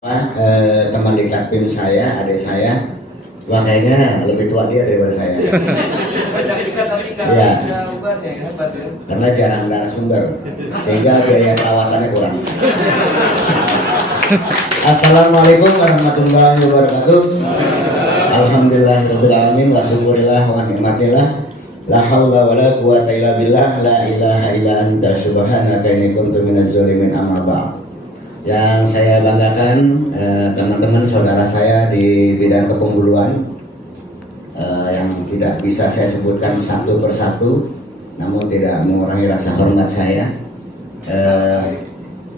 Teman di Kapin saya, adik saya, wah kayaknya lebih tua dia daripada saya. Banyak kita tapi kalau Iya. ada obatnya hebat ya. Karena jarang narasumber, sehingga biaya perawatannya kurang. Assalamualaikum warahmatullahi wabarakatuh. Alhamdulillahirobbilalamin wa syukurillah wa nikmatillah. La haula wa la quwata illa billah, la ilaha illa anta subhanaka inni kuntu minaz zalimin, amma ba'd. Yang saya banggakan teman-teman saudara saya di bidang kepenghuluan yang tidak bisa saya sebutkan satu persatu, namun tidak mengurangi rasa hormat saya.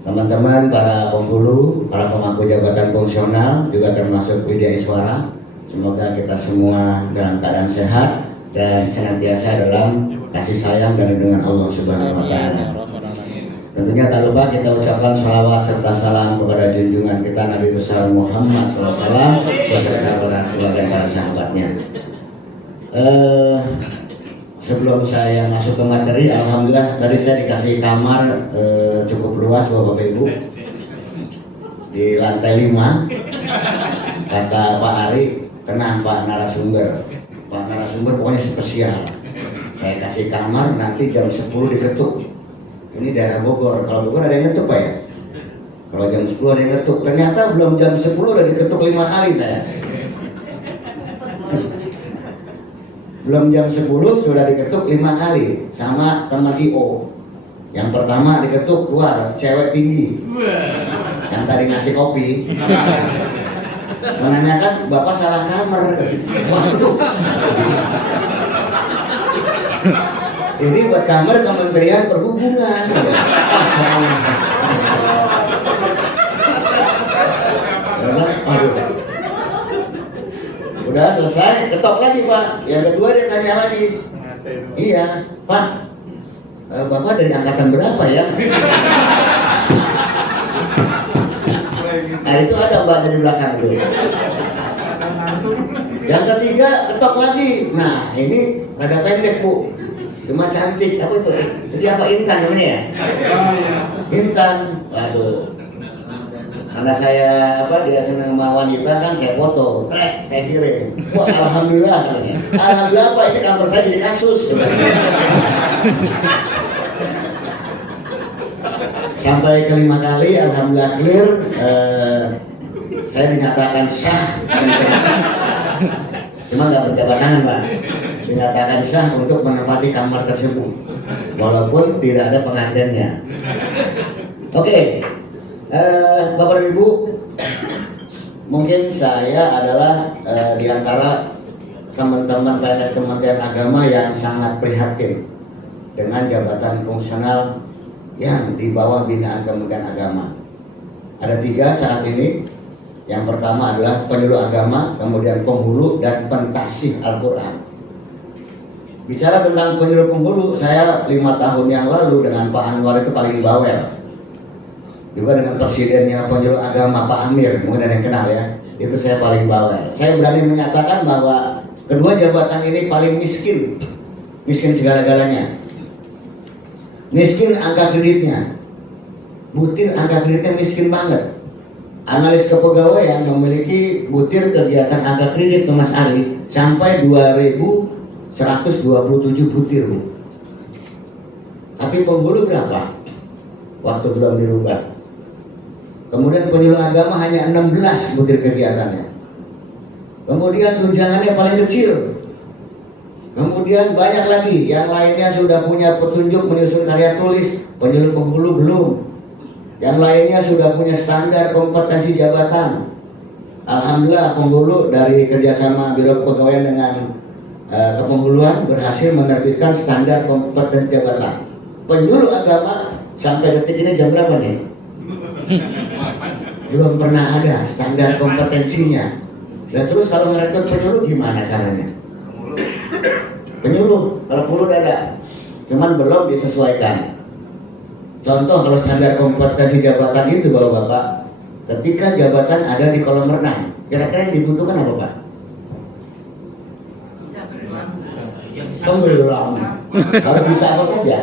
Teman-teman para penghulu, para pemangku jabatan fungsional, juga termasuk Widya Iswara, semoga kita semua dalam keadaan sehat dan senantiasa dalam kasih sayang dan lindungan Allah Subhanahu wa Ta'ala. Tentunya tak lupa kita ucapkan salawat serta salam kepada junjungan kita Nabi besar Muhammad SAW beserta para keluarga dan para sahabatnya. Sebelum saya masuk ke materi, alhamdulillah tadi saya dikasih kamar cukup luas Bapak Ibu di lantai 5. Kata Pak Ari, tenang Pak narasumber, Pak narasumber pokoknya spesial. Saya kasih kamar, nanti jam 10 diketuk. Ini daerah Bogor, kalau Bogor ada yang ngetuk Pak ya? Kalau jam 10 ada yang ngetuk, ternyata belum jam 10 udah diketuk 5 kali saya. Belum jam 10 sudah diketuk 5 kali sama teman IO. Yang pertama diketuk keluar, cewek tinggi yang tadi ngasih kopi, menanyakan Bapak salah kamar. Waduh, ini buat kamar Kementerian Perhubungan. Udah selesai, ketok lagi Pak. Yang kedua dia tanya lagi, iya Pak, Bapak dari angkatan berapa ya? Nah itu ada Mbak dari belakang dulu. Yang ketiga ketok lagi. Nah ini rada pendek Bu, cuma cantik. Apa itu? Jadi apa Intan namanya ya? Intan. Waduh. Karena saya dia senang sama wanita kan, saya foto, trek, saya kirim. Wah alhamdulillah katanya. Alhamdulillah Pak, ini kamar saya jadi kasus. Sampai kelima kali alhamdulillah clear, saya dinyatakan sah. Cuma nggak berjabat tangan Pak. Dinyatakan sah untuk menempati kamar tersebut, walaupun tidak ada pengantinnya. Oke. Bapak dan Ibu, mungkin saya adalah di antara teman-teman PNS Kementerian Agama yang sangat prihatin dengan jabatan fungsional yang di bawah binaan Kementerian Agama. Ada 3 saat ini. Yang pertama adalah penyuluh agama, kemudian penghulu, dan pentasih Al-Quran. Bicara tentang penyuluh penghulu, saya 5 tahun yang lalu dengan Pak Anwar itu paling bawel. Juga dengan presidennya penyuluh agama Pak Amir, mungkin ada yang kenal ya, itu saya paling bawel. Saya berani menyatakan bahwa kedua jabatan ini paling miskin segala-galanya. Miskin angka kreditnya, butir angka kreditnya miskin banget. Analis kepegawaian memiliki butir kegiatan angka kredit ke Mas Ari sampai 2.127 butir Bu. Tapi penghulu berapa? Waktu belum dirubah. Kemudian penyuluh agama hanya 16 butir kegiatannya. Kemudian tunjangannya paling kecil. Kemudian banyak lagi yang lainnya sudah punya petunjuk menyusun karya tulis, penyuluh penghulu belum. Yang lainnya sudah punya standar kompetensi jabatan. Alhamdulillah penghulu dari kerjasama Biro Kepegawaian dengan kepenghuluan berhasil menerbitkan standar kompetensi jabatan. Penyuluh agama sampai detik ini jam berapa nih? Belum pernah ada standar kompetensinya. Dan terus kalau merekrut penyuluh gimana caranya? Penyuluh, kalau penghulu ada, cuman belum disesuaikan. Contoh kalau standar kompetensi jabatan itu Bapak-bapak, ketika jabatan ada di kolam renang, kira-kira yang dibutuhkan apa Pak? Bisa berenang. Kalau bisa apa saja?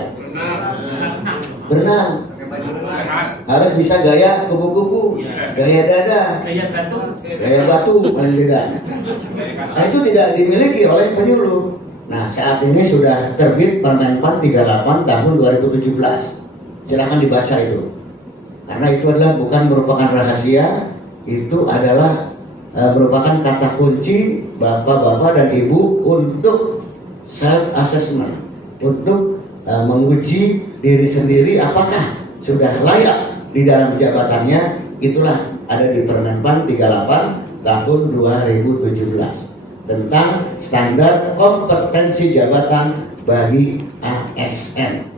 Berenang. harus bisa gaya kupu-kupu, gaya dada, gaya batu paling tidak. Nah, itu tidak dimiliki oleh penyuluh. Nah, saat ini sudah terbit Permenpan 38 tahun 2017. Silahkan dibaca itu. Karena itu adalah bukan merupakan rahasia, itu adalah merupakan kata kunci bapak-bapak dan ibu untuk self assessment, untuk menguji diri sendiri apakah sudah layak di dalam jabatannya. Itulah ada di Permenpan 38 tahun 2017 tentang standar kompetensi jabatan bagi ASN.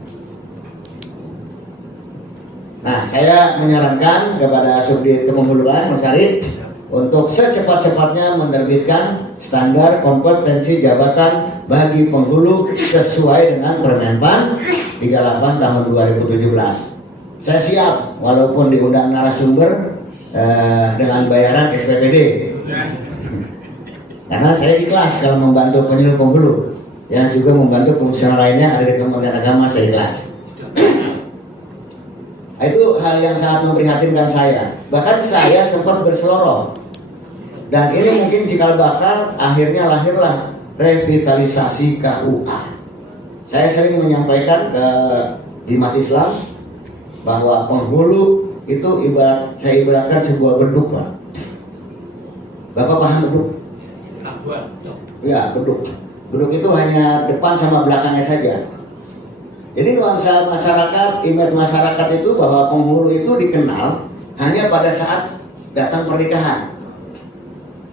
Nah, saya menyarankan kepada Subdit Kepemiluan Mas Arif untuk secepat-cepatnya menerbitkan standar kompetensi jabatan bagi penghulu sesuai dengan Permenpan 38 tahun 2017. Saya siap walaupun diundang narasumber dengan bayaran SPPD. Karena saya ikhlas kalau membantu penyuluh penghulu, yang juga membantu fungsional lainnya ada di Kementerian Agama, saya ikhlas. Itu hal yang sangat memprihatinkan saya. Bahkan saya sempat berseloroh. Dan ini mungkin cikal bakal akhirnya lahirlah revitalisasi KUA. Saya sering menyampaikan ke Dimas Islam bahwa penghulu itu saya ibaratkan sebuah beduk, Pak. Bapak paham beduk? Ya, beduk. Beduk itu hanya depan sama belakangnya saja. Jadi nuansa masyarakat, image masyarakat itu bahwa penghulu itu dikenal hanya pada saat datang pernikahan.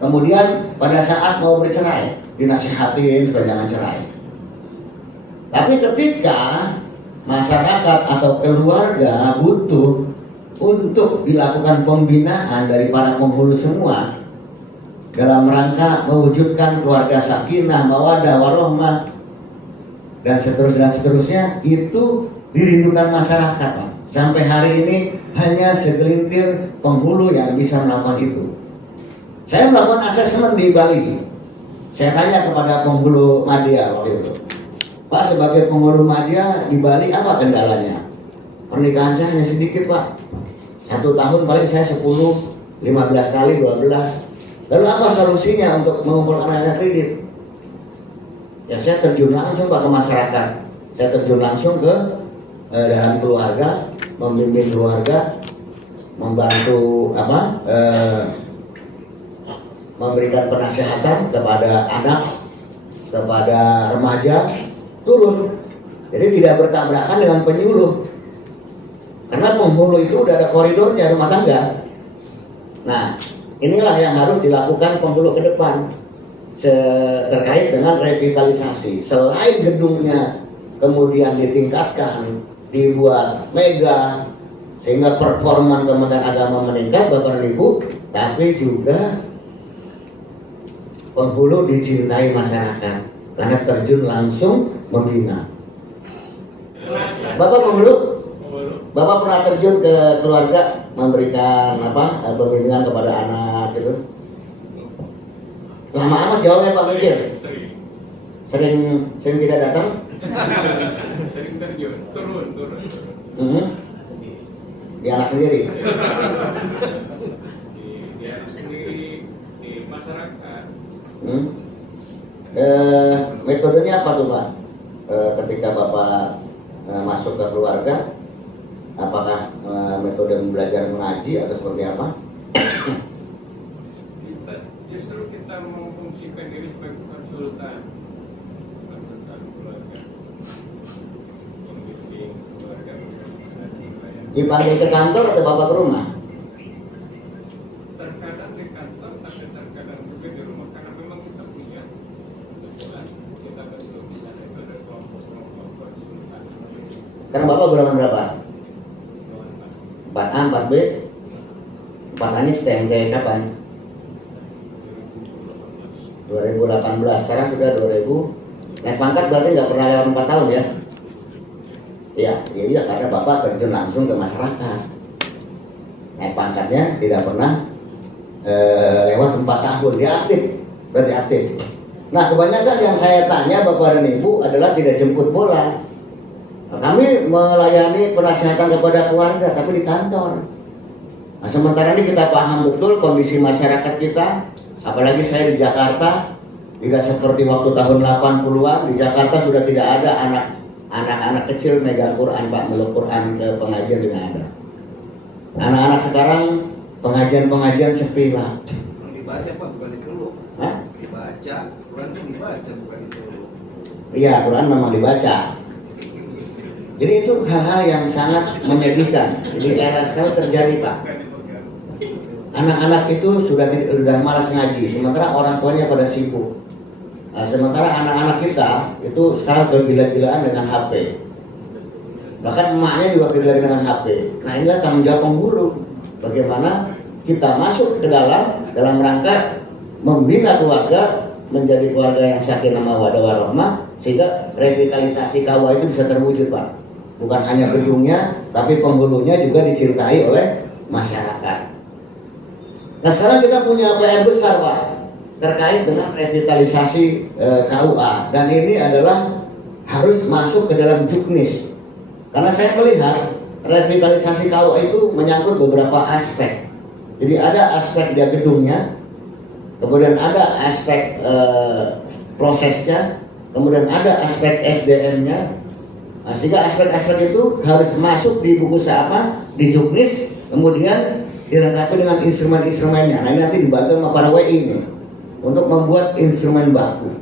Kemudian pada saat mau bercerai, dinasihatin supaya jangan cerai. Tapi ketika masyarakat atau keluarga butuh untuk dilakukan pembinaan dari para penghulu semua dalam rangka mewujudkan keluarga sakinah, mawadah, warohmah dan seterusnya, itu dirindukan masyarakat, Pak. Sampai hari ini hanya segelintir penghulu yang bisa melakukan itu. Saya melakukan asesmen di Bali. Saya tanya kepada penghulu Madya waktu itu, Pak, sebagai penghulu Madya di Bali apa kendalanya? Pernikahan saya hanya sedikit, Pak. 1 tahun paling saya 10, 15 kali, 12. Lalu apa solusinya untuk mengumpulkan dana kredit? Ya saya terjun langsung, Pak, ke masyarakat. Saya terjun langsung ke dalam keluarga, membimbing keluarga, membantu memberikan penasehatan kepada anak, kepada remaja, turun. Jadi tidak bertabrakan dengan penyuluh. Karena penghulu itu udah ada koridornya rumah tangga. Nah, inilah yang harus dilakukan penghulu ke depan terkait dengan revitalisasi. Selain gedungnya kemudian ditingkatkan, dibuat mega sehingga performa Kementerian Agama meningkat, Bapak dan Ibu, tapi juga penghulu dicintai masyarakat karena terjun langsung membina. Bapak penghulu, Bapak pernah terjun ke keluarga memberikan pembimbingan kepada anak gitu? Lama amat jawabnya Pak Mikir. Sering tidak datang? Sering terjun, turun. Di anak sendiri. Di anak sendiri, di masyarakat. Metodenya apa tuh, Pak? Ketika Bapak masuk ke keluarga, apakah metode belajar mengaji atau seperti apa? Justru kita memfungsikan diri sebagai konsultan keluarga, membimbing keluarga. Dipanggil ke kantor atau Bapak ke rumah? Terkadang di kantor, tapi terkadang juga di rumah karena memang kita punya kebetulan kita bentuk metode kelompok konsultan. Karena Bapak golongan berapa? 4A, 4B? 4A ini STMT kapan? 2018, sekarang sudah 2000. Naik pangkat berarti nggak pernah lewat 4 tahun ya? Iya, karena Bapak terjun langsung ke masyarakat. Naik pangkatnya tidak pernah lewat 4 tahun, dia aktif, berarti aktif. Nah, kebanyakan yang saya tanya Bapak dan Ibu adalah tidak jemput bola. Kami melayani penasihatan kepada keluarga, tapi di kantor. Nah, sementara ini kita paham betul kondisi masyarakat kita, apalagi saya di Jakarta, tidak seperti waktu tahun 80-an. Di Jakarta sudah tidak ada anak-anak kecil megang Quran, Pak, meluk Quran ke pengajian tidak ada. Anak-anak sekarang pengajian sepi, Pak. Dibaca Pak, bukan dipeluk. Hah? Dibaca, Quran kan dibaca, bukan dipeluk. Iya, Quran memang dibaca. Jadi itu hal-hal yang sangat menyedihkan. Di era sekarang terjadi, Pak. Anak-anak itu sudah malas ngaji, sementara orang tuanya pada sibuk. Nah, sementara anak-anak kita itu sekarang bergila-gilaan dengan HP. Bahkan emaknya juga gila dengan HP. Nah, inilah tanggung jawab penghulu. Bagaimana kita masuk ke dalam rangka membina keluarga menjadi keluarga yang sakinah mawaddah warahmah, sehingga revitalisasi KUA itu bisa terwujud, Pak. Bukan hanya gedungnya, tapi penghulunya juga dicintai oleh masyarakat. Nah, sekarang kita punya PR besar, Pak, terkait dengan revitalisasi KUA, dan ini adalah harus masuk ke dalam juknis. Karena saya melihat revitalisasi KUA itu menyangkut beberapa aspek. Jadi ada aspek dia gedungnya, kemudian ada aspek prosesnya, kemudian ada aspek SDM-nya. Nah, sehingga aspek-aspek itu harus masuk di buku apa, di juknis, kemudian dilengkapi dengan instrumen-instrumennya. Nah, ini nanti dibantu sama para WI ini untuk membuat instrumen baku.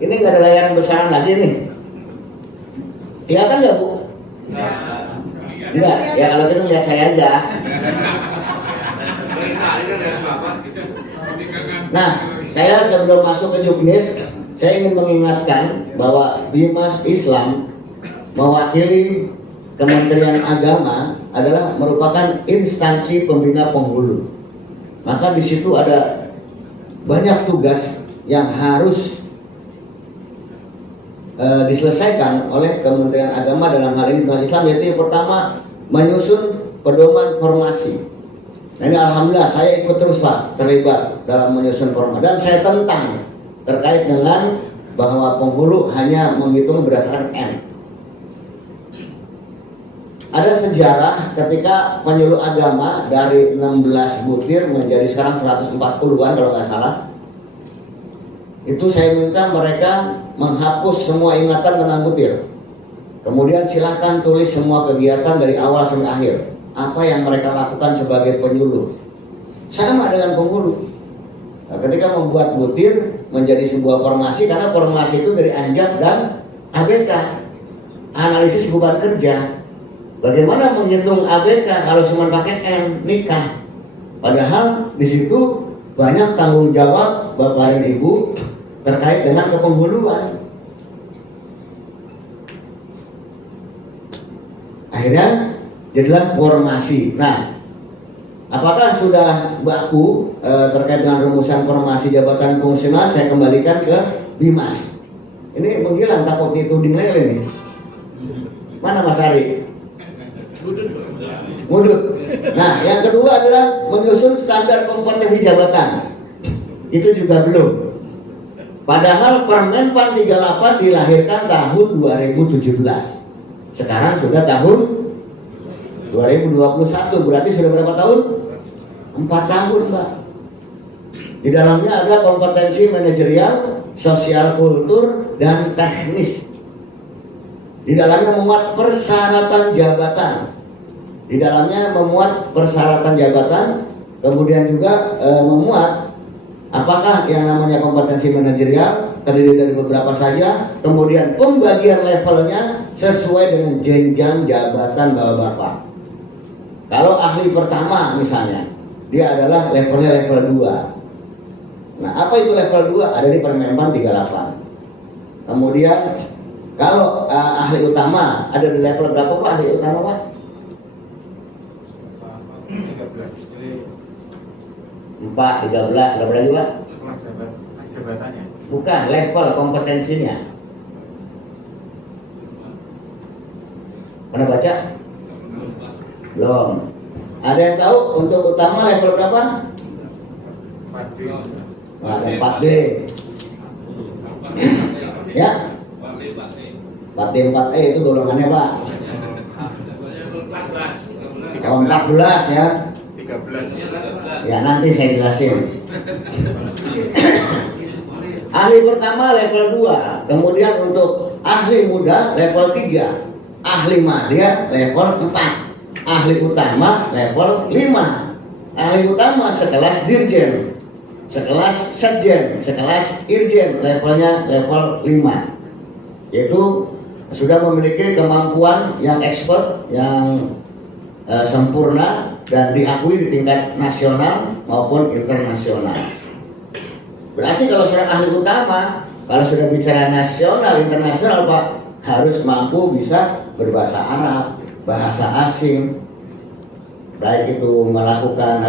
Ini nggak ada layanan besaran lagi nih. Kelihatan nggak, Bu? Enggak, ya kalau gitu lihat saya aja. Nah, saya sebelum masuk ke juknis, saya ingin mengingatkan bahwa Bimas Islam mewakili Kementerian Agama adalah merupakan instansi pembina penghulu. Maka di situ ada banyak tugas yang harus diselesaikan oleh Kementerian Agama dalam hal ini Bimas Islam, yaitu yang pertama menyusun pedoman formasi. Nah, ini alhamdulillah saya ikut terus, Pak, terlibat dalam menyusun formasi, dan saya tentang terkait dengan bahwa penghulu hanya menghitung berdasarkan N. Ada sejarah ketika penyuluh agama dari 16 butir menjadi sekarang 140-an kalau nggak salah. Itu saya minta mereka menghapus semua ingatan tentang butir. Kemudian silahkan tulis semua kegiatan dari awal sampai akhir. Apa yang mereka lakukan sebagai penyuluh. Sama dengan penghulu. Nah, ketika membuat butir menjadi sebuah formasi, karena formasi itu dari Anjak dan ABK, analisis beban kerja. Bagaimana menghitung ABK kalau cuma pakai M, nikah? Padahal di situ banyak tanggung jawab Bapak dan Ibu terkait dengan kepenghuluan. Akhirnya jadilah formasi. Nah, apakah sudah baku terkait dengan rumusan formasi jabatan fungsional? Saya kembalikan ke Bimas. Ini menghilang takut dituding lele nih. Mana Mas Ari? Mudut. Nah, yang kedua adalah menyusun standar kompetensi jabatan. Itu juga belum. Padahal Permen PAN 38 dilahirkan tahun 2017. Sekarang sudah tahun 2021, berarti sudah berapa tahun? 4 tahun, Pak. Di dalamnya ada kompetensi manajerial, sosial kultur, dan teknis. Di dalamnya memuat persyaratan jabatan. Di dalamnya memuat persyaratan jabatan, kemudian juga memuat apakah yang namanya kompetensi manajerial, terdiri dari beberapa saja, kemudian pembagian levelnya sesuai dengan jenjang jabatan Bapak-Bapak. Kalau ahli pertama misalnya, dia adalah levelnya level 2. Nah, apa itu level 2? Ada di Permen PAN 38. Kemudian kalau ahli utama ada di level berapa, Pak? Ahli utama, Pak? 4, 13, berapa lagi, Pak? Jabatannya. Bukan, level kompetensinya. Pernah baca? Belum. Ada yang tahu untuk utama level berapa? 4B. Nah, ada 4B. Ya? 4D4E itu golongannya Pak. Oh, 14 ya. 13. Ya nanti saya jelasin. Ahli pertama level 2, kemudian untuk ahli muda level 3, ahli madya level 4, ahli utama level 5. Ahli utama sekelas dirjen, sekelas sekjen, sekelas irjen, levelnya level 5. Yaitu sudah memiliki kemampuan yang expert, yang sempurna dan diakui di tingkat nasional maupun internasional. Berarti kalau seorang ahli utama, kalau sudah bicara nasional, internasional Pak, harus mampu bisa berbahasa Arab, bahasa asing, baik itu melakukan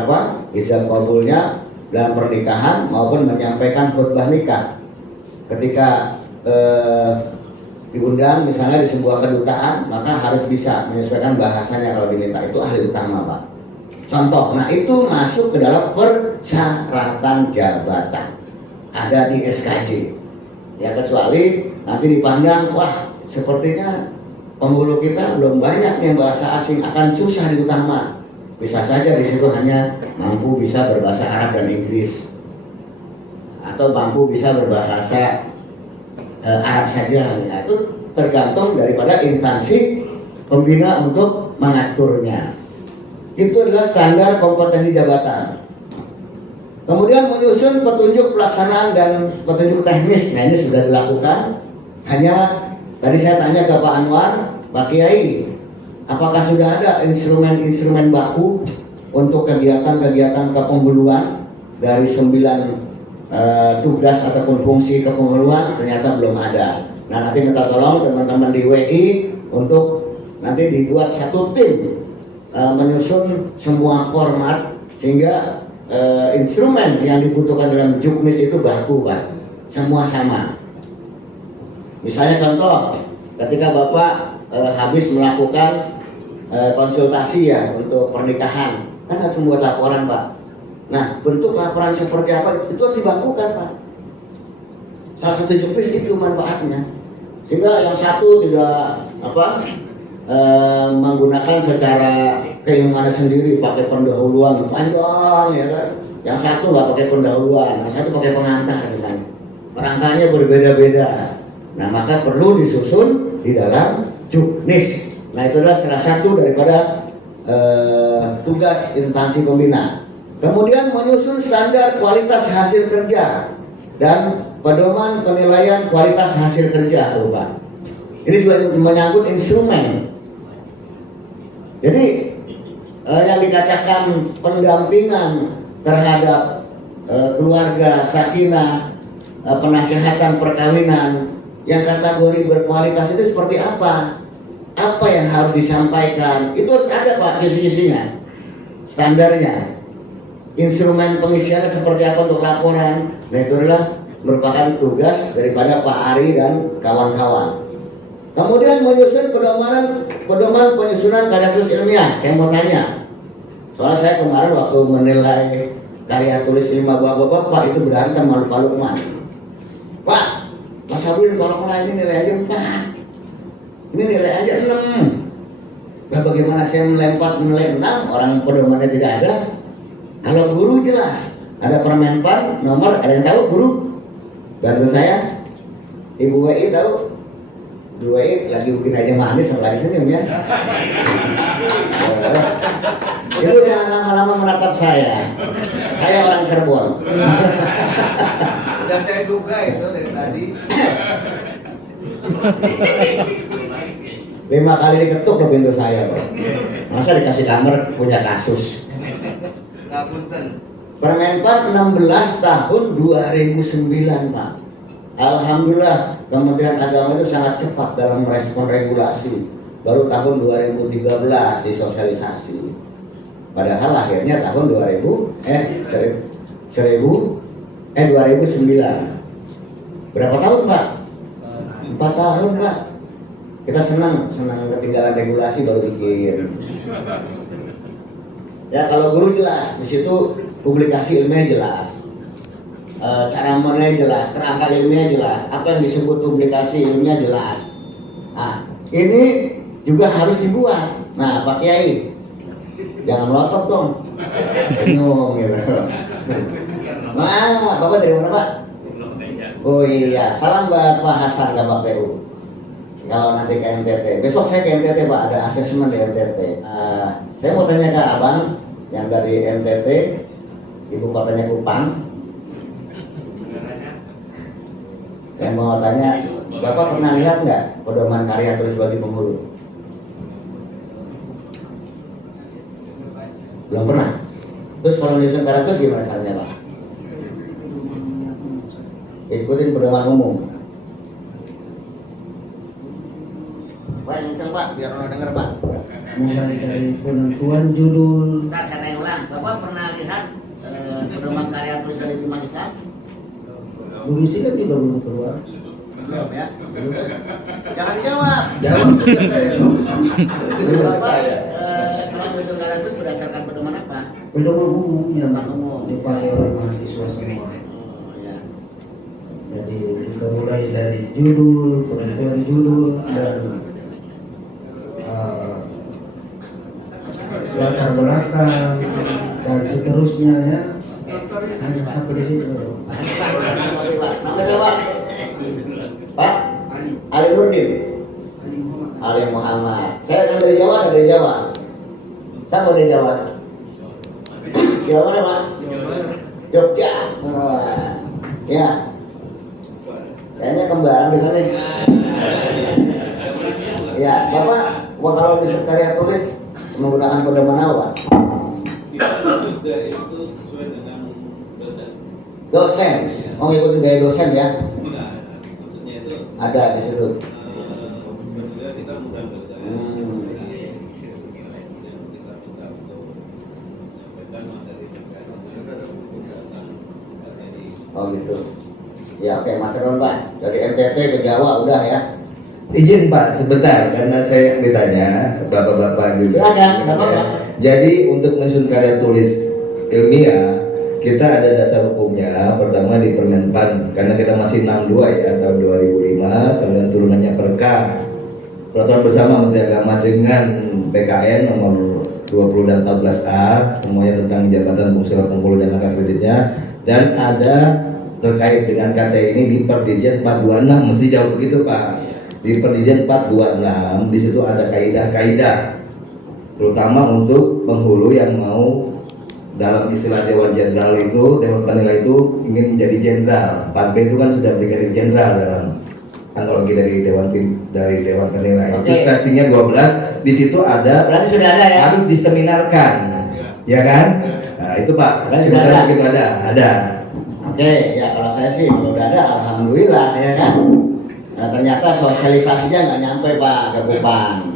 ijab kabulnya dalam pernikahan maupun menyampaikan khutbah nikah. Ketika diundang misalnya di sebuah kedutaan, maka harus bisa menyesuaikan bahasanya kalau diminta. Itu ahli utama Pak. Contoh, nah itu masuk ke dalam persyaratan jabatan, ada di SKJ. Ya kecuali nanti dipandang, wah sepertinya penghulu kita belum banyak yang bahasa asing, akan susah di utama. Bisa saja di situ hanya mampu bisa berbahasa Arab dan Inggris, atau mampu bisa berbahasa Arab saja. Ya, itu tergantung daripada instansi pembina untuk mengaturnya. Itu adalah standar kompetensi jabatan. Kemudian menyusun petunjuk pelaksanaan dan petunjuk teknis. Nah ini sudah dilakukan. Hanya tadi saya tanya ke Pak Anwar, Pak Kiai, apakah sudah ada instrumen-instrumen baku untuk kegiatan-kegiatan kepenghuluan dari 9 tugas ataupun fungsi kepenghuluan? Ternyata belum ada. Nah nanti minta tolong teman-teman di WI untuk nanti dibuat satu tim menyusun semua format sehingga instrumen yang dibutuhkan dalam juknis itu baku Pak, semua sama. Misalnya contoh, ketika Bapak habis melakukan konsultasi ya untuk pernikahan, kan harus membuat laporan Pak. Nah, bentuk laporan seperti apa itu harus dibakukan Pak. Salah satu juknis itu manfaatnya. Sehingga yang satu tidak menggunakan secara keimanan sendiri, pakai pendahuluan panjang ya kan. Yang satu nggak pakai pendahuluan, yang satu pakai pengantar misalnya. Rangkanya berbeda-beda. Nah, maka perlu disusun di dalam juknis. Nah, itu adalah salah satu daripada tugas instansi pembina. Kemudian menyusun standar kualitas hasil kerja dan pedoman penilaian kualitas hasil kerja, Pak. Ini juga menyangkut instrumen. Jadi yang dikatakan pendampingan terhadap keluarga sakinah, penasihatan perkawinan yang kategori berkualitas itu seperti apa? Apa yang harus disampaikan? Itu harus ada Pak kisi-kisinya, standarnya. Instrumen pengisiannya seperti apa untuk laporan? Nah itu adalah merupakan tugas daripada Pak Ari dan kawan-kawan. Kemudian menyusun pedoman penyusunan karya tulis ilmiah. Saya mau tanya, soalnya saya kemarin waktu menilai karya tulis 5 buah Bapak itu berantem sama Pak Lukman. Pak, Mas Abdul kalau ini nilai aja 4, ini nilai aja 6. Nah bagaimana saya melempar nilai 6, orang pedomannya tidak ada. Kalau guru jelas, ada Permenpan nomor, ada yang tahu guru? Bantu saya, Ibu WI tahu? Ibu WI lagi bikin aja manis, lagi senyum ya. Ibu jangan lama-lama menatap saya orang Cirebon. Udah saya duga itu dari tadi. 5 kali diketuk ke pintu saya, Bro. Masa dikasih kamar punya kasus? Permenpan 16 tahun 2009 Pak. Alhamdulillah Kementerian Agama itu sangat cepat dalam merespon regulasi. Baru tahun 2013 disosialisasi. Padahal akhirnya tahun 2009. Berapa tahun Pak? 4 tahun Pak. Kita senang ketinggalan regulasi baru bikin. Ya kalau guru jelas, di situ publikasi ilmiah jelas, cara menilai jelas, kerangka ilmiah jelas, apa yang disebut publikasi ilmiah jelas. Nah, ini juga harus dibuat. Nah, Pak Kiai, jangan melotot dong. Senyum gitu. Bapak dari mana, Pak? Oh iya, salam buat Pak Hasan Kabak TU. Kalau nanti ke NTT, besok saya ke NTT Pak, ada asesmen di NTT. Saya mau tanya ke Abang yang dari NTT, ibu kotanya Kupang. Saya mau tanya, Bapak pernah lihat nggak pedoman karya tulis bagi penghulu? Belum pernah. Terus kalau nyusun karya tulis gimana caranya Pak? Ikutin pedoman umum. Pak, yang kencang Pak, biar orang dengar Pak. Mulai dari penentuan judul. Ntar saya tanya ulang, Bapak pernah lihat pedoman karya tulis dari Bima Islam? Polisi kan juga belum keluar. Belum ya? Jangan dijawab. Jawab Jadi Bapak kalau nyusun karya tulis berdasarkan pedoman apa? Pedoman umum yang Pedoman umum. dipakai oleh mahasiswa semua. Oh ya. Jadi kita mulai dari judul, penentuan judul dan latar belakang dan seterusnya ya. Hanya sampai di situ. Nama siapa? Pak? Ali Nurdin. Ali Muhammad. Saya kan dari Jawa, ada dari Jawa. Saya mau dari Jawa. Jawa mana Pak? Jogja. Wah. Ya. Kayaknya kembaran kita nih. Ya, Bapak, kalau bisa karya tulis menggunakan pedoman apa Pak? Itu sesuai dengan dosen. Dosen. Mau ngikutin gaya dosen ya? Nah, maksudnya itu Ada di situ. berbeda kita mudah dosen. Kemudian kita minta untuk menyampaikan materi terkait dengan kegiatan materi. Oh gitu. Ya oke, materon Pak. Dari NTT ke Jawa udah ya. Izin Pak, sebentar karena saya yang ditanya bapak-bapak juga. Silakan, nggak apa-apa. Jadi untuk menyusun karya tulis ilmiah kita ada dasar hukumnya. Pertama di Permenpan karena kita masih 62 ya tahun 2005, kemudian turunannya Perka Peraturan Bersama Menteri Agama dengan PKN nomor 20 dan 14A semuanya tentang jabatan fungsional penghulu dan langkah kreditnya, dan ada terkait dengan KTI ini di Perdijen 426, mesti jauh begitu Pak. Di Perdijen 426 di situ ada kaidah-kaidah terutama untuk penghulu yang mau dalam istilah Dewan Jenderal itu, Dewan Penilai itu ingin menjadi jenderal. 4B itu kan sudah brigadir jenderal dalam analogi dari Dewan Penilai. Oke. Itu versinya 12, di situ ada Berarti sudah ada ya? harus diseminarkan. Ya kan? Nah, itu Pak. Berarti sudah ada? Begitu ada. Oke, ya kalau saya sih kalau udah ada alhamdulillah ya kan. Nah, ternyata sosialisasinya nggak nyampe Pak ke Kupang.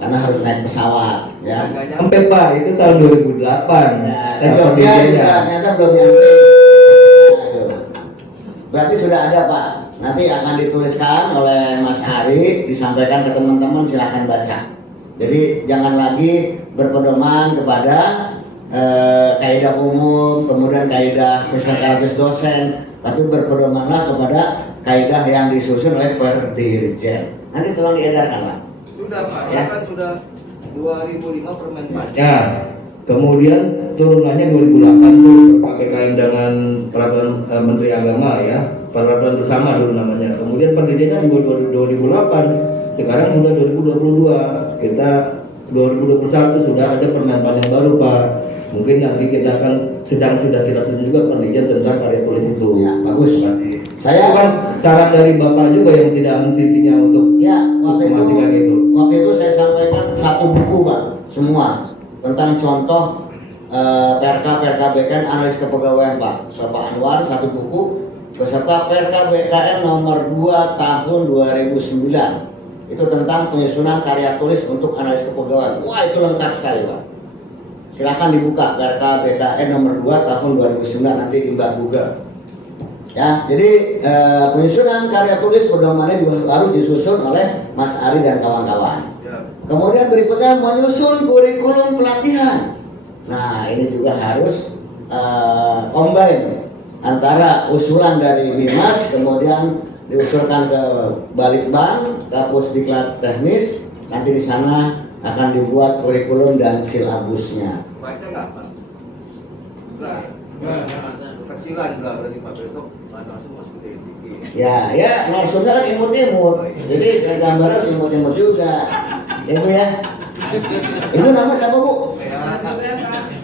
Karena harus naik pesawat ya. Sampai Pak, itu tahun 2008. Ke Jogja juga ternyata belum nyampe. Aduh. Berarti sudah ada Pak. Nanti akan dituliskan oleh Mas Ari, disampaikan ke teman-teman, silahkan baca. Jadi jangan lagi berpedoman kepada kaidah umum, kemudian kaidah persyaratan dosen, tapi berpedomanlah kepada kaidah yang disusun oleh Perdirjen. Nanti tolong diedarkan Pak. Sudah Pak, Ya. ya kan sudah 2005 Permenpan. Ya, kemudian turunannya 2008 tuh PPKM dengan peraturan Menteri Agama ya, peraturan bersama dulu namanya. Kemudian pendidikan juga 2008, sekarang sudah 2022. Kita 2021 sudah ada Permenpan yang baru Pak. Mungkin nanti kita akan sudah kita setuju juga pendidikan tentang karya tulis itu. Ya, bagus. Saya kan saran dari Bapak juga yang tidak henti-hentinya untuk Ya, memastikan itu. waktu itu saya sampaikan satu buku Pak, semua tentang contoh PRK BKN analis kepegawaian Pak. Pak Anwar satu buku beserta PRK BKN nomor 2 tahun 2009. Itu tentang penyusunan karya tulis untuk analis kepegawaian. Wah, itu lengkap sekali Pak. Silahkan dibuka PRK BKN nomor 2 tahun 2009, nanti di Mbak Google. Ya, jadi penyusunan karya tulis pedomannya juga harus disusun oleh Mas Ari dan kawan-kawan. Ya. Kemudian berikutnya menyusun kurikulum pelatihan. Nah, ini juga harus combine antara usulan dari Bimas, kemudian diusulkan ke Balitbang, ke Pusdiklat Teknis, nanti di sana akan dibuat kurikulum dan silabusnya. Baca nggak Pak? Enggak. Kecilan lah berarti Pak, besok langsung masuk ke TNI. Ya, narsumnya kan imut-imut, jadi gambarnya harus imut-imut juga. Ibu ya. Ibu nama siapa Bu? Ya,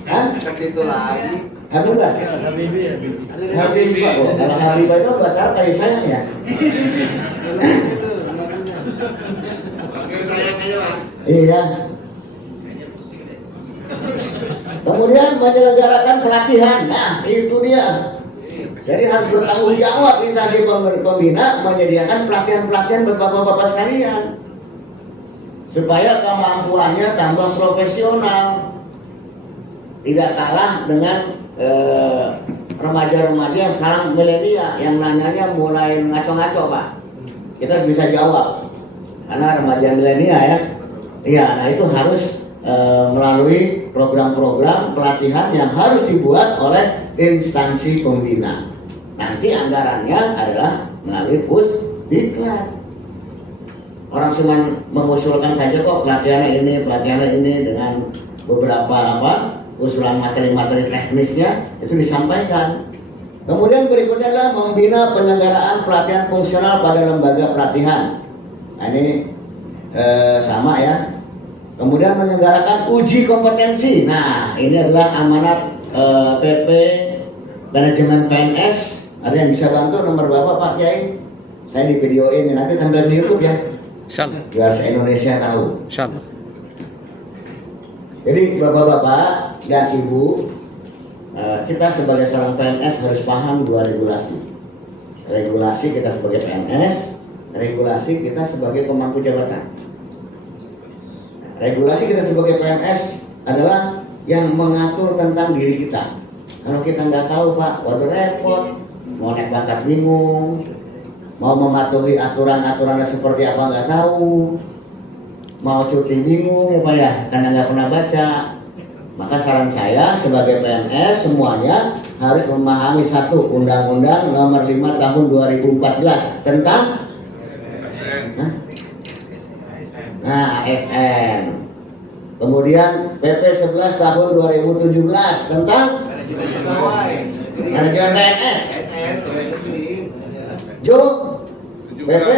Hah? ke situ lagi. Habibah? Habibah. Oh, kalau Habibah itu bahasa Arab kayak sayang ya. Iya. Kemudian menyelenggarakan pelatihan. Nah, itu dia. Jadi harus bertanggung jawab instansi pembina menyediakan pelatihan-pelatihan bapak-bapak sekalian supaya kemampuannya tambah profesional, tidak kalah dengan remaja-remaja yang sekarang milenial yang nanyanya mulai ngaco-ngaco Pak. Kita bisa jawab karena remaja milenial ya. Iya, nah itu harus melalui program-program pelatihan yang harus dibuat oleh instansi pembina. Nanti anggarannya adalah melalui Pusdiklat. Orang cuma mengusulkan saja kok pelatihan ini dengan beberapa usulan materi-materi teknisnya itu disampaikan. Kemudian berikutnya adalah membina penyelenggaraan pelatihan fungsional pada lembaga pelatihan. Nah, ini sama ya. Kemudian menyelenggarakan uji kompetensi. Nah, ini adalah amanat PP manajemen PNS. Ada yang bisa bantu nomor berapa Pak Kiai? Saya di videoin nanti tampil di YouTube ya. Biar se-Indonesia tahu. Jadi bapak-bapak dan ibu, kita sebagai seorang PNS harus paham dua regulasi. Regulasi kita sebagai PNS, regulasi kita sebagai pemangku jabatan. Regulasi kita sebagai PNS adalah yang mengatur tentang diri kita. Kalau kita nggak tahu Pak, waduh repot, mau naik pangkat bingung, mau mematuhi aturan-aturannya seperti apa nggak tahu, mau cuti bingung ya Pak ya, karena nggak pernah baca. Maka saran saya sebagai PNS semuanya harus memahami satu Undang-Undang Nomor 5 Tahun 2014 tentang ASN. Kemudian PP 11 Tahun 2017 tentang manajemen PNS. Jo PP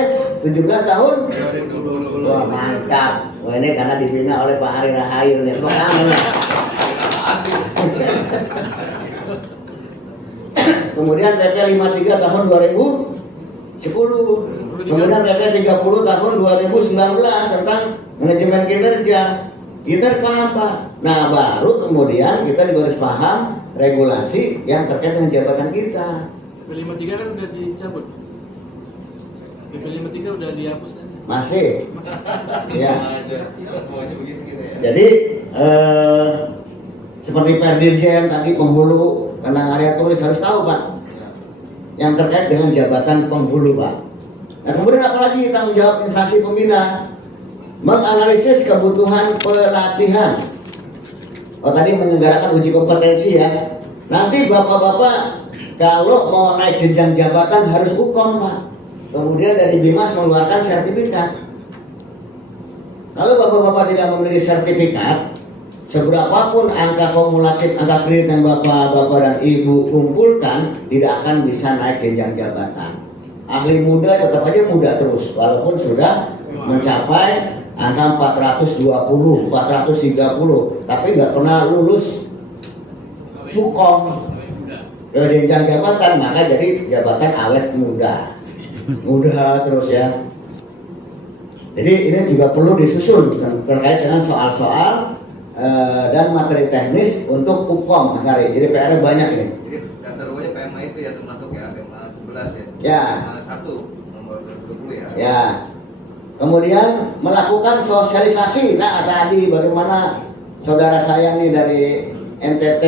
17 tahun 2020. Wah mantap. Wah ini karena dibina oleh Pak Ari Rahayu nih. Kemudian PP 53 tahun 2010. Kemudian PP 30 tahun 2019 tentang manajemen kinerja. Kita paham Pak. Nah baru kemudian kita juga harus paham regulasi yang terkait dengan jabatan kita. PP 53 kan udah dicabut. PP 53 udah dihapus kan? Masih. Ya. Jadi seperti Perdirjen tadi penghulu tentang area tulis harus tahu Pak. Yang terkait dengan jabatan penghulu Pak. Nah kemudian apalagi tanggung jawab instansi pembina menganalisis kebutuhan pelatihan. Oh tadi menyelenggarakan uji kompetensi ya. Nanti bapak-bapak kalau mau naik jenjang jabatan harus hukum Pak. Kemudian dari Bimas mengeluarkan sertifikat. Kalau bapak-bapak tidak memiliki sertifikat, seberapapun angka kumulatif angka kredit yang bapak-bapak dan ibu kumpulkan tidak akan bisa naik jenjang jabatan. Ahli muda tetap aja muda terus walaupun sudah mencapai angka 420, 430, tapi nggak pernah lulus hukum ke jenjang jabatan, maka jadi jabatan awet muda terus ya. Jadi ini juga perlu disusun terkait dengan soal-soal dan materi teknis untuk hukum Mas Ari. Jadi PR banyak ini. Jadi daftar rumahnya PMA itu ya termasuk ya PMA 11 ya. Ya. PMA 1 nomor 20 ya. Ya. Kemudian melakukan sosialisasi. Nah tadi bagaimana saudara saya nih dari NTT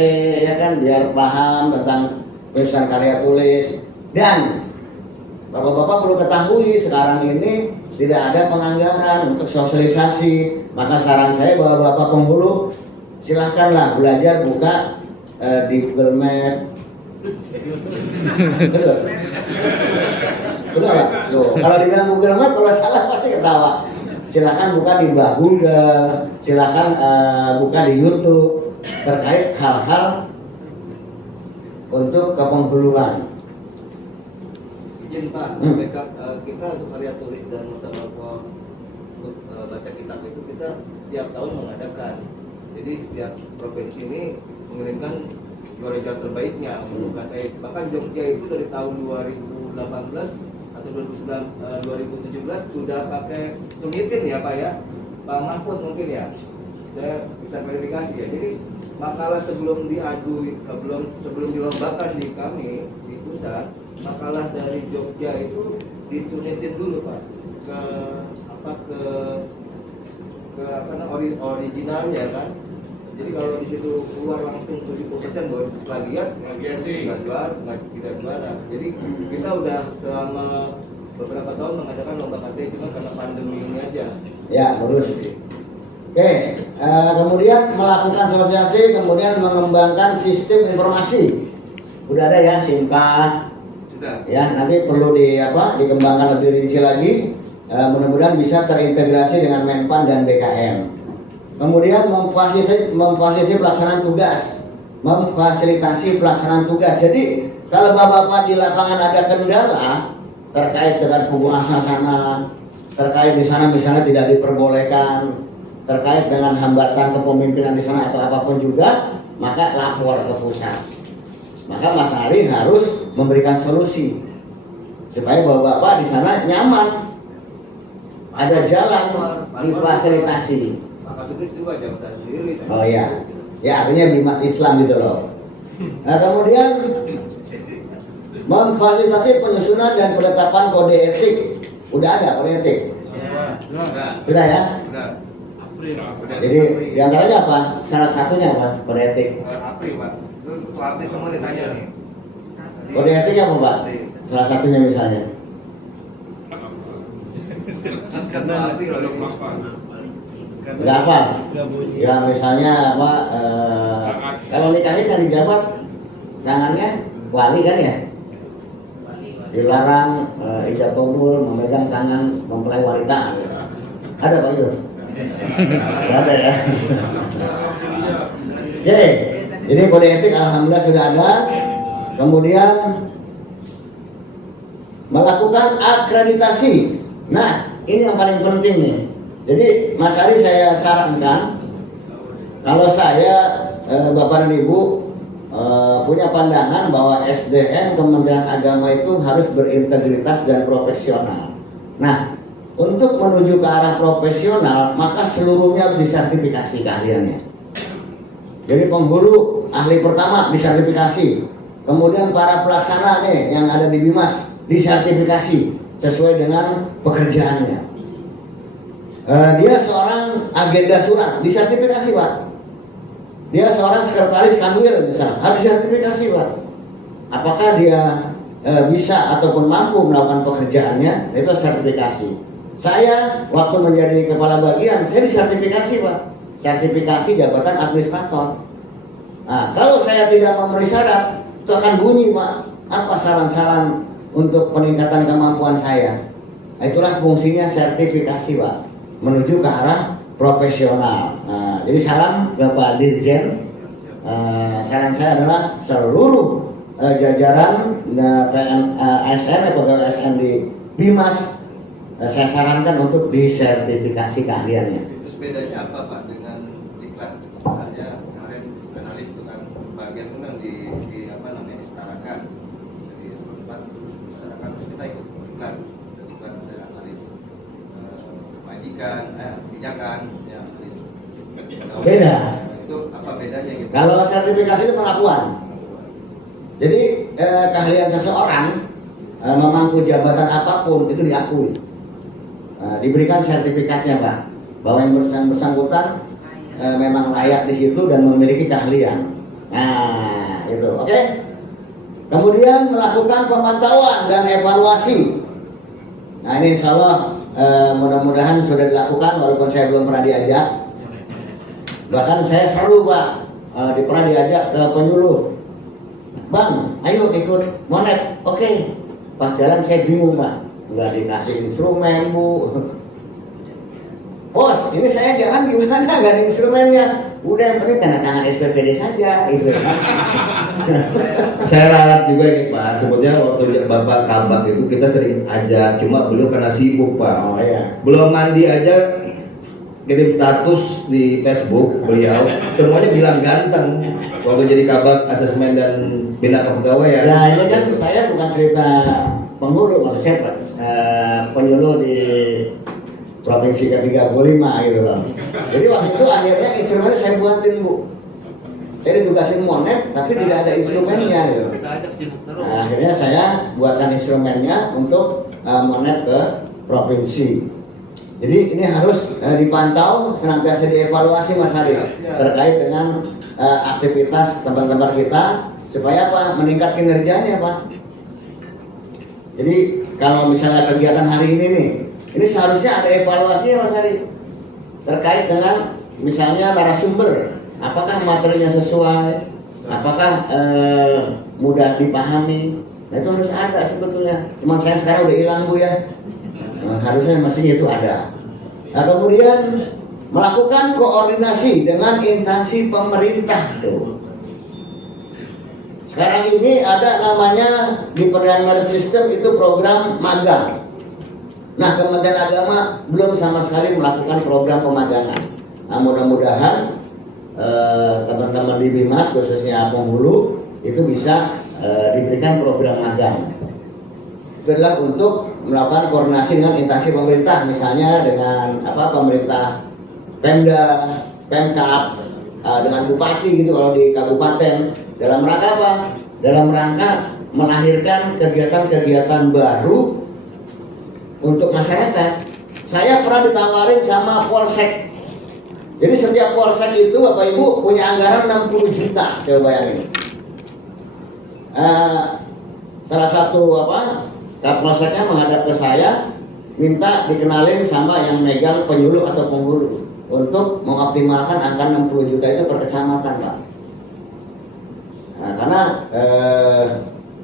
ya kan biar paham tentang penulisan karya tulis. Dan bapak-bapak perlu ketahui sekarang ini tidak ada penganggaran untuk sosialisasi. Maka saran saya bapak-bapak penghulu silakanlah belajar buka di Google Map. Benar Pak? Loh, kalau dibilang Google Map kalau salah pasti ketawa. Silakan buka di Google, silakan buka di YouTube terkait hal-hal untuk kepenghuluan. Izin Pak, kita untuk karya tulis dan masalah untuk baca kitab itu kita tiap tahun mengadakan. Jadi setiap provinsi ini mengirimkan juara-juara terbaiknya untuk KTI. Bahkan Jogja itu dari tahun 2018 atau 2017 sudah pakai Tunitin ya Pak ya, Pak Mahfud mungkin ya. Saya bisa verifikasi ya. Jadi makalah sebelum sebelum dilombakan di kami di pusat, makalah dari Jogja itu ditunitin dulu Pak ke originalnya kan. Jadi kalau di situ keluar langsung 70% baru plagiat, tidak juara. Jadi kita udah selama beberapa tahun mengadakan lomba KTI cuma karena pandemi ini aja. Ya, lurus. Oke, kemudian melakukan sosialisasi, kemudian mengembangkan sistem informasi. Udah ada ya, SIMPA. Sudah. Ya, nanti perlu dikembangkan lebih rinci lagi. Mudah-mudahan bisa terintegrasi dengan Menpan dan BKM. Kemudian memfasilitasi pelaksanaan tugas. Jadi kalau bapak-bapak di lapangan ada kendala terkait dengan hubungan sana, terkait di sana misalnya tidak diperbolehkan, terkait dengan hambatan kepemimpinan di sana atau apapun juga, maka lapor ke pusat. Maka Mas Ari harus memberikan solusi supaya bapak-bapak di sana nyaman, ada jalan difasilitasi. Maka Subis juga jangan saya sendiri. Oh iya, ya artinya Bimas Islam gitu loh. Nah, kemudian memfasilitasi penyusunan dan penetapan kode etik. Udah ada kode etik? Sudah ya? Sudah. April. Jadi diantaranya apa? Salah satunya apa? Kode etik. April Pak. Itu ketua April semua ditanya nih. Kode etik apa Pak? Salah satunya misalnya. Ketua April Enggak apa? Ya misalnya apa? Kalau nikahin kan dijabat tangannya wali kan ya? Dilarang ijab kabul memegang tangan mempelai wanita. Ada Pak itu? Tidak ada ya. Jadi kode etik alhamdulillah sudah ada. Kemudian melakukan akreditasi. Nah, ini yang paling penting nih. Jadi Mas Ari saya sarankan, kalau saya Bapak dan Ibu punya pandangan bahwa SDM Kementerian Agama itu harus berintegritas dan profesional. Nah, untuk menuju ke arah profesional, maka seluruhnya harus disertifikasi keahliannya. Jadi penghulu ahli pertama disertifikasi, kemudian para pelaksana nih yang ada di Bimas disertifikasi sesuai dengan pekerjaannya. Dia seorang agenda surat disertifikasi Pak. Dia seorang sekretaris kanwil misalnya harus disertifikasi Pak. Apakah dia bisa ataupun mampu melakukan pekerjaannya, itu sertifikasi. Saya waktu menjadi kepala bagian saya disertifikasi Pak, sertifikasi jabatan administrator. Nah, kalau saya tidak memenuhi syarat itu akan bunyi Pak. Apa saran-saran untuk peningkatan kemampuan saya? Nah, itulah fungsinya sertifikasi Pak, menuju ke arah profesional. Nah, jadi salam Bapak Dirjen, saran saya adalah seluruh jajaran ASN atau pegawai ASN di Bimas, saya sarankan untuk disertifikasi keahliannya. Terus bedanya apa Pak dengan diklat? Misalnya kemarin jurnalis itu kan sebagian itu kan disetarakan, jadi sempat disetarakan terus kita ikut diklat saya analis majikan, pijakan, ya analis. Beda. Itu apa bedanya gitu? Kalau sertifikasi itu pengakuan. Jadi keahlian seseorang memangku jabatan apapun itu diakui. Diberikan sertifikatnya Pak, bahwa yang bersangkutan memang layak di situ dan memiliki keahlian. Nah, itu oke. Kemudian melakukan pemantauan dan evaluasi. Nah, ini insya Allah mudah-mudahan sudah dilakukan walaupun saya belum pernah diajak. Bahkan saya seru Pak, pernah diajak ke penyuluh. Bang, ayo ikut monet. Oke. Pas jalan saya bingung Pak, nggak dikasih instrumen Bu. Bos, ini saya jalan gimana? Nggak ada instrumennya. Udah yang penting tanda tangan SPPD saja gitu. Saya ralat juga ini Pak, sebetulnya waktu Bapak kabak itu kita sering ajak, cuma beliau karena sibuk Pak. Oh iya. Belum mandi aja kirim status di Facebook beliau, semuanya bilang ganteng. Waktu jadi kabak asesmen dan bina kepegawaian. Ya ini kan saya bukan cerita penghulu, maksud saya penyuluh di provinsi ke-35 gitu loh. Jadi waktu itu akhirnya instrumennya saya buatin Bu. Saya ditugasin monet tapi tidak ada instrumennya gitu. Kita ajak sibuk terus. Nah, akhirnya saya buatkan instrumennya untuk monet ke provinsi. Jadi ini harus dipantau, senantiasa dievaluasi Mas Hari terkait dengan aktivitas teman-teman kita supaya apa? Meningkat kinerjanya Pak. Jadi kalau misalnya kegiatan hari ini nih, ini seharusnya ada evaluasi ya Mas Hari terkait dengan misalnya narasumber, apakah materinya sesuai, apakah mudah dipahami. Nah itu harus ada sebetulnya. Cuman saya sekarang udah hilang Bu ya. Harusnya mestinya itu ada. Nah, kemudian melakukan koordinasi dengan instansi pemerintah. Tuh. Sekarang ini ada namanya di Penilaian Merit System itu program magang. Nah, Kementerian Agama belum sama sekali melakukan program pemagangan. Nah, mudah-mudahan teman-teman di Bimas khususnya penghulu itu bisa diberikan program magang. Itu adalah untuk melakukan koordinasi dengan instansi pemerintah, misalnya dengan pemerintah Pemda, Pemkab, dengan bupati gitu kalau di kabupaten. Dalam rangka apa? Dalam rangka melahirkan kegiatan-kegiatan baru untuk masyarakat. Saya pernah ditawarin sama Polsek. Jadi setiap Polsek itu Bapak Ibu punya anggaran 60 juta, coba bayangin. Salah satu Kapolseknya menghadap ke saya, minta dikenalin sama yang megang penyuluh atau penghulu untuk mengoptimalkan angka 60 juta itu per kecamatan Pak. Nah, karena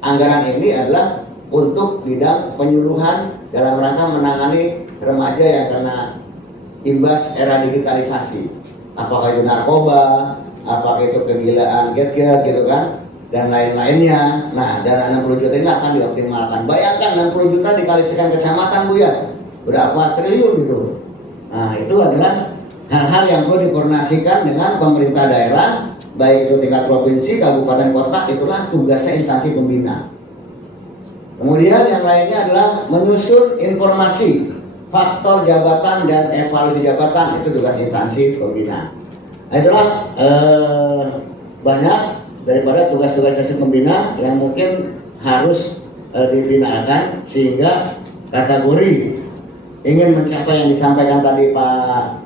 anggaran ini adalah untuk bidang penyuluhan dalam rangka menangani remaja yang kena imbas era digitalisasi. Apakah itu narkoba, apakah itu kegilaan gadget gitu kan, dan lain-lainnya. Nah, dana 60 juta ini akan dioptimalkan. Bayangkan 60 juta dikali sekian kecamatan Bu ya, berapa triliun gitu. Nah, itu adalah hal-hal yang perlu dikoordinasikan dengan pemerintah daerah, baik itu tingkat provinsi, kabupaten, kota. Itulah tugasnya instansi pembina. Kemudian yang lainnya adalah menyusun informasi faktor jabatan dan evaluasi jabatan, itu tugas instansi pembina. Nah, itulah banyak daripada tugas-tugas instansi pembina yang mungkin harus dibinakan, sehingga kategori ingin mencapai yang disampaikan tadi Pak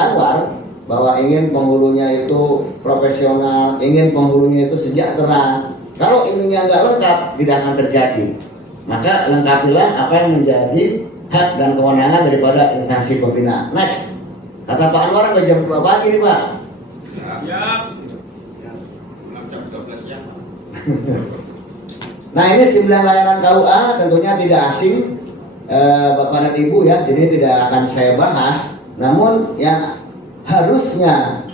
Anwar, bahwa ingin penghulunya itu profesional, ingin penghulunya itu sejahtera. Kalau ininya nggak lengkap, tidak akan terjadi. Maka lengkapilah apa yang menjadi hak dan kewenangan daripada instansi pembina. Next, kata Pak Anwar sampai jam 2 pagi nih Pak. Siap. Jam 12 ya. Nah ini 9 layanan KUA tentunya tidak asing Bapak dan Ibu ya, jadi tidak akan saya bahas. Namun yang harusnya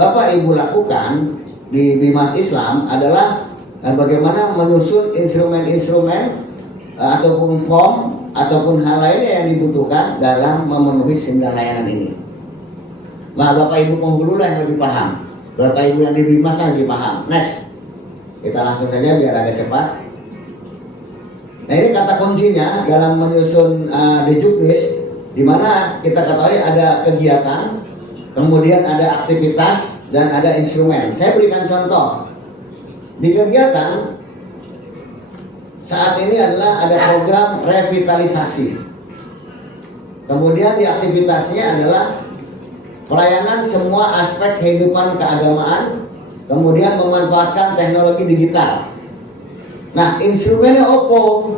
Bapak Ibu lakukan di Bimas Islam adalah bagaimana menyusun instrumen-instrumen ataupun form ataupun hal lainnya yang dibutuhkan dalam memenuhi 9 layanan ini. Nah, Bapak Ibu penghulu lah yang lebih paham. Bapak Ibu yang di Bimas lah lebih paham. Next, kita langsung saja biar agak cepat. Nah ini kata kuncinya dalam menyusun di Juknis, di mana kita ketahui ada kegiatan, kemudian ada aktivitas dan ada instrumen. Saya berikan contoh. Di kegiatan saat ini adalah ada program revitalisasi. Kemudian di aktivitasnya adalah pelayanan semua aspek kehidupan keagamaan, kemudian memanfaatkan teknologi digital. Nah, instrumennya Oppo,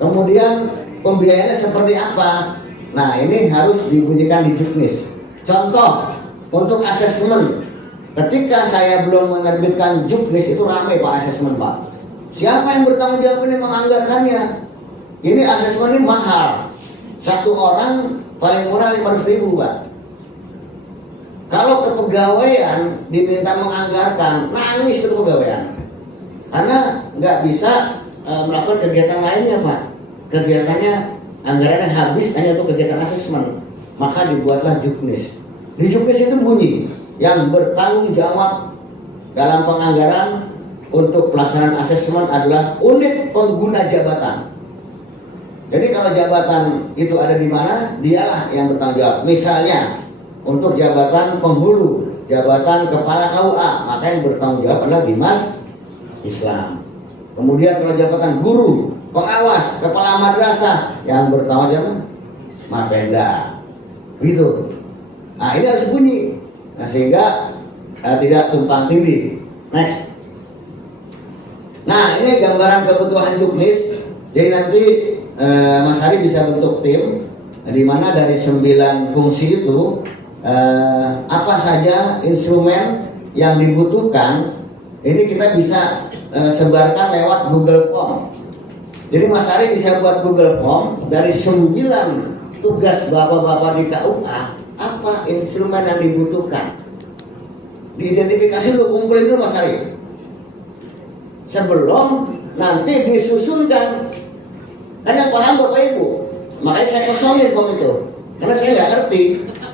kemudian pembiayaannya seperti apa? Nah, ini harus dibunyikan di Juknis. Contoh, untuk asesmen, ketika saya belum menerbitkan Juknis itu ramai Pak asesmen Pak. Siapa yang bertanggung jawab ini menganggarkannya? Ini asesmen ini mahal. Satu orang paling murah 500.000, Pak. Kalau kepegawaian diminta menganggarkan, nangis ke kepegawaian. Karena nggak bisa melakukan kegiatan lainnya, Pak. Kegiatannya, anggarannya habis hanya untuk kegiatan asesmen. Maka dibuatlah Juknis. Di Juknis itu bunyi, yang bertanggung jawab dalam penganggaran untuk pelaksanaan asesmen adalah unit pengguna jabatan. Jadi kalau jabatan itu ada di mana, dialah yang bertanggung jawab. Misalnya untuk jabatan penghulu, jabatan kepala KUA, maka yang bertanggung jawab adalah Bimas Islam. Kemudian kalau jabatan guru, pengawas, kepala madrasah, yang bertanggung jawab Mapenda. Gitu. Nah ini harus bunyi. Nah, sehingga tidak tumpang tindih. Next. Nah ini gambaran kebutuhan Juknis. Jadi nanti Mas Hari bisa bentuk tim, di mana dari 9 fungsi itu apa saja instrumen yang dibutuhkan, ini kita bisa sebarkan lewat Google Form. Jadi Mas Hari bisa buat Google Form dari 9 tugas bapak-bapak di KUA, apa instrumen yang dibutuhkan. Diidentifikasi dulu, kumpulin dulu Mas Hari. Sebelum nanti disusunkan. Kan yang paham Bapak Ibu. Makanya saya kosongin form itu. Karena saya nggak ngerti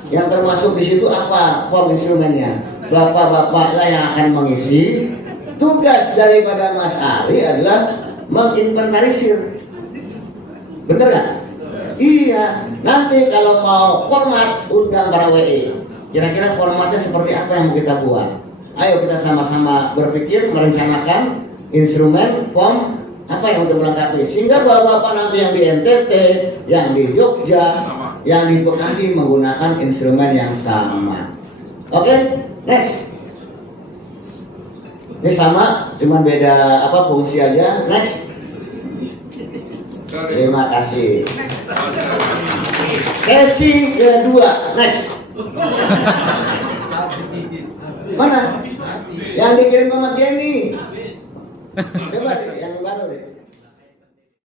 yang termasuk di situ apa form instrumennya. Bapak-bapaklah yang akan mengisi. Tugas daripada Mas Ari adalah menginventarisir. Bener nggak? Iya. Nanti kalau mau format, undang para WI. Kira-kira formatnya seperti apa yang mau kita buat? Ayo kita sama-sama berpikir, merencanakan instrumen, form, apa yang untuk melengkapi. Sehingga bapak-bapak nanti yang di NTT, yang di Jogja, yang di Bekasi menggunakan instrumen yang sama. Oke, next. Ini sama, cuman beda apa fungsi aja. Next. Terima kasih. Sesi kedua, next. Mana? Yang dikirim sama Jenny. Coba deh, yang baru deh.